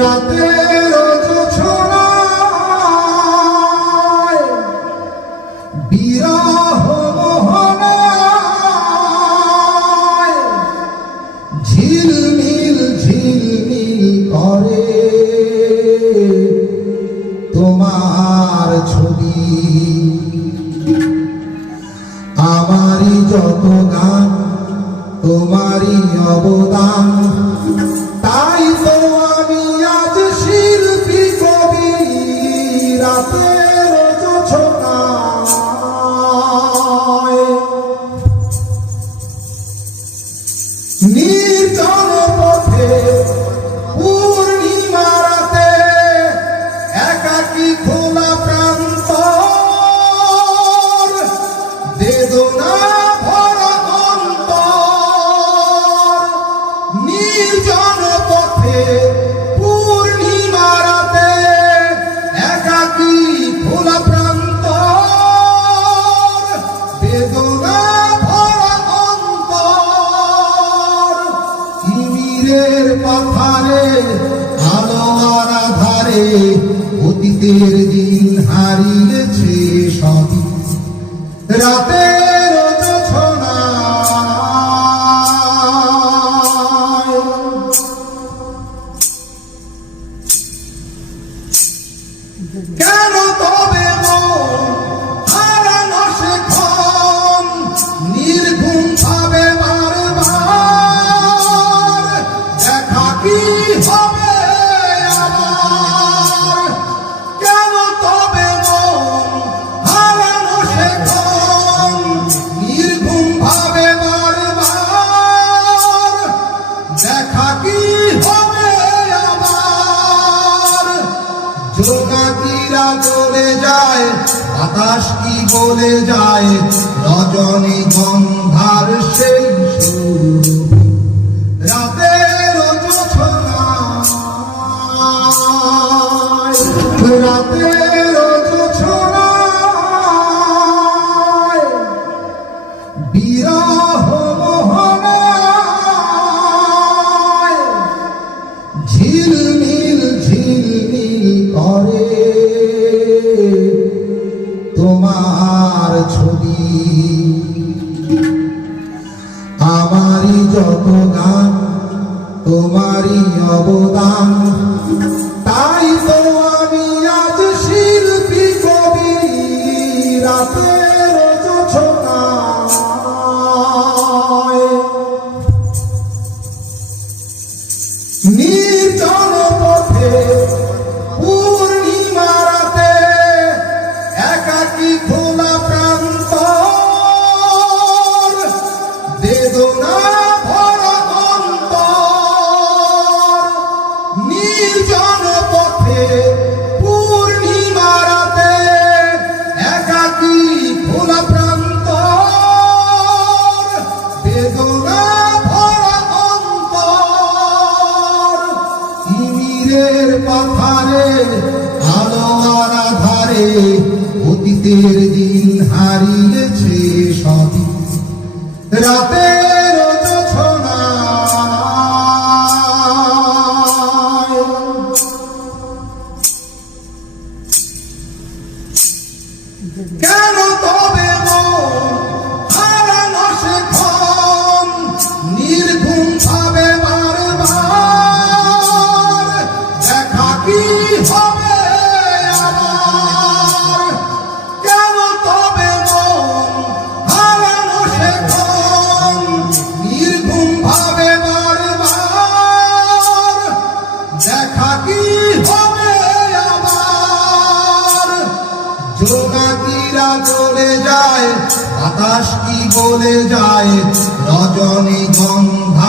রাতের জোছনায় বিরহ মোহনায় ঝিলমিল ঝিলমিল করে তোমার ছবি। আমারই যত গান তোমারই অবদান, তাই তো আমি আজ শিল্পী কবি। রাতের জোছনায় নির্জন পথে পূর্ণিমা রাতে একাকী খোলা প্রান্ত বেদনা ভরা অন্তর। নির্জন পথে পূর্ণিমা রাতে একাকী খোলা প্রান্ত বেদনা ভরা অন্তর। তিমিরের পাথারে আলো আর আধারে অতীতের দিন হারিয়েছে সবই। রাতের জোছনায় কেন তবে হারানো সেক্ষণ নির্ঘুম ভাবে বারবার দেখা কি হবে আবার। কেন তবে হারানো সেক্ষণ নির্ঘুম ভাবে বারবার দেখা কি হবে আবার। জোনাকিরা চলে যায়, বাতাস কি বলে যায়, রজনী গন্ধার সেই সুর। রাতের জোছনায় রাতের জোছনায় বিরহ মোহনায় ঝিলমিল ঝিলমিল করে তোমার ছবি। আমারই যত গান তোমারই অবদান, তাই তো আমি আজ শিল্পী কবি। রাতের জোছনায় নির্জন পথে পূর্ণিমা রাতে একাকী খোলা প্রান্ত বেদনা ভরা অন্তর। নির্জন পথে পূর্ণিমা রাতে একাকী খোলা প্রান্ত বেদনা ভরা অন্তর। তিমিরের পাথারে আলো আর আধারে অতীতের দিন হারিয়েছে সবই। রাতের জোছনায় কেন তবে হারানো সেক্ষণ নির্ঘুম ভাবে বারবার দেখা কি হবে আবার। কেন তবে হারানো সেক্ষণ নির্ঘুম ভাবে বারবার দেখা কি হবে আবার। জোনাকিরা চলে যায়, বাতাস কি বলে যায়, রজনী গন্ধা